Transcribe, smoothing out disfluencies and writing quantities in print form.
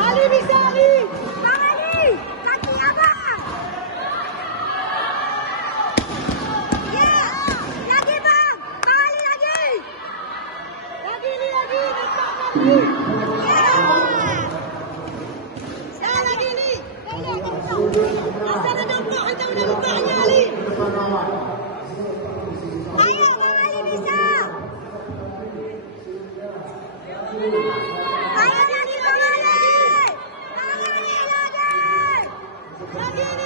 Ali bisa Ali. Bang Ali, kaki abang. Ya, lagi bang. Bang Ali lagi. Lagi. Ya. Saya lagi ni. Asal ada nampak, kita udah nampaknya Ali. Ayo Bang Ali bisa. Ayo lagi Bang Ali. Lagi.